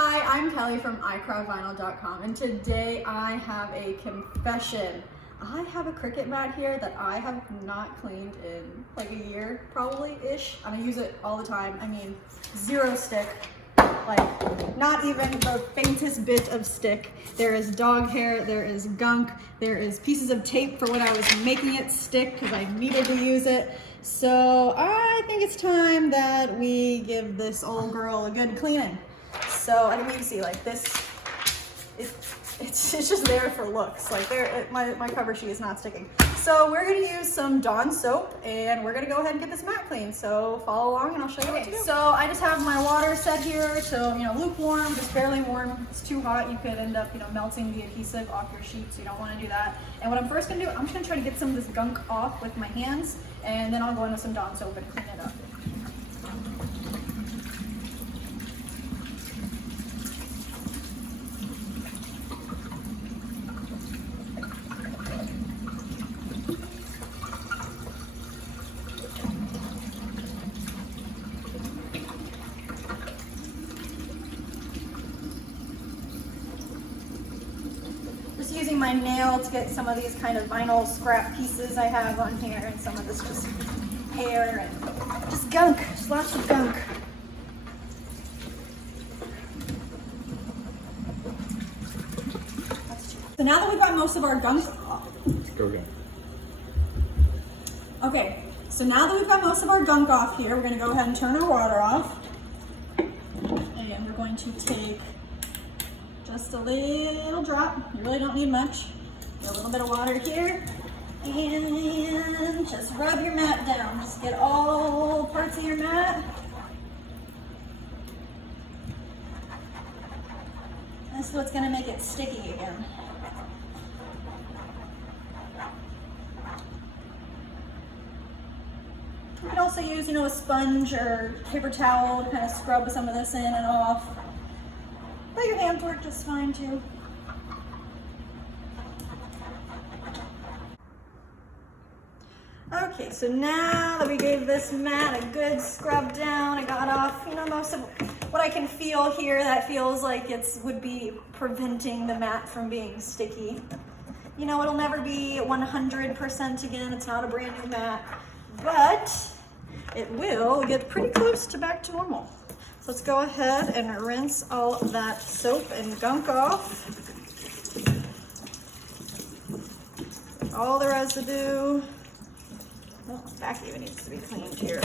Hi, I'm Kelly from iCraftVinyl.com, and today I have a confession. I have a Cricut mat here that I have not cleaned in like a year, probably-ish, and I use it all the time. I mean, zero stick, like not even the faintest bit of stick. There is dog hair, there is gunk, there is pieces of tape for when I was making it stick because I needed to use it. So I think it's time that we give this old girl a good cleaning. So I didn't even see like this. It's just there for looks. Like my cover sheet is not sticking. So we're gonna use some Dawn soap and we're gonna go ahead and get this mat clean. So follow along and I'll show you what to do. So I just have my water set here to lukewarm, just barely warm. If it's too hot, you could end up melting the adhesive off your sheet. So you don't want to do that. And what I'm first gonna do, I'm just gonna try to get some of this gunk off with my hands, and then I'll go into some Dawn soap and clean it up. Using my nail to get some of these kind of vinyl scrap pieces I have on here, and some of this just hair and just gunk, just lots of gunk. So now that we've got most of our gunk off. Okay, so now that we've got most of our gunk off here, we're gonna go ahead and turn our water off. And we're going to take just a little drop. You really don't need much. A little bit of water here, and just rub your mat down. Just get all parts of your mat. That's what's gonna make it sticky again. You can also use, a sponge or paper towel to kind of scrub some of this in and off. But your hands work just fine too. Okay, so now that we gave this mat a good scrub down, I got off, most of what I can feel here that feels like would be preventing the mat from being sticky. It'll never be 100% again. It's not a brand new mat, but it will get pretty close to back to normal. So let's go ahead and rinse all of that soap and gunk off. All the residue. Oh, the back even needs to be cleaned here.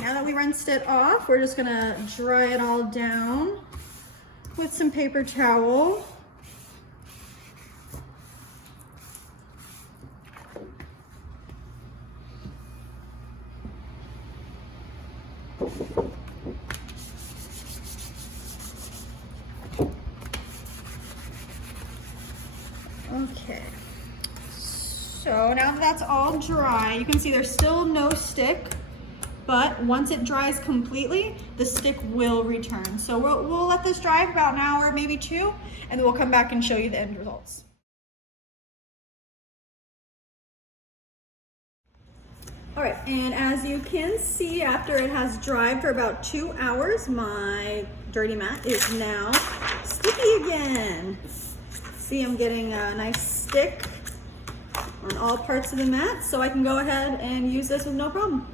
Now that we rinsed it off, we're just gonna dry it all down with some paper towel. Okay, so now that that's all dry, you can see there's still no stick, but once it dries completely, the stick will return. So we'll let this dry for about an hour, maybe two, and then we'll come back and show you the end results. All right, and as you can see, after it has dried for about 2 hours, my dirty mat is now sticky again. See, I'm getting a nice stick on all parts of the mat, so I can go ahead and use this with no problem.